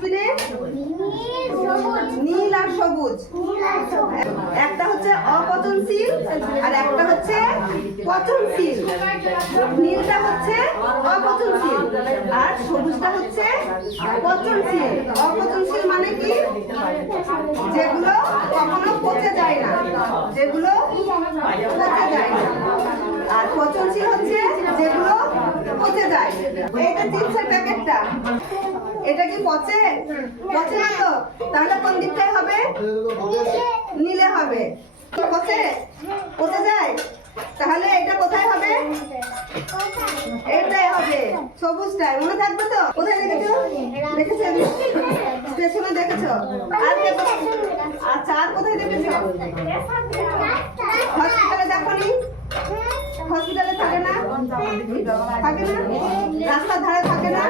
ডাস্টবিনে নীল আর সবুজ। একটা হচ্ছে অপচনশীল আর একটা হচ্ছে পচনশীল। নীলটা হচ্ছে অপচনশীল আর সবুজটা হচ্ছে পচনশীল। অপচনশীল মানে কি? যেগুলো কখনো পচে যায় না, যেগুলো পচে যায় না। আর পচনশীল হচ্ছে যেগুলো পচে যায়। এইটা চিপসের প্যাকেটটা, এটা কি পচে? পচে না তো, তাহলে কোন দিকটাই হবে? নীলে হবে। পচে? পচে যায়, তাহলে এটা কোথায় হবে? এটাই হবে, সবুজটাই। মনে থাকবে তো? কোথায় দেখেছো? দেখেছো? স্টেশনে দেখেছো? আর আচ্ছা, আর কোথায় দেখেছো? হসপিটালে দেখোনি? হসপিটালে থাকে না? থাকে না? রাস্তার ধারে থাকে না?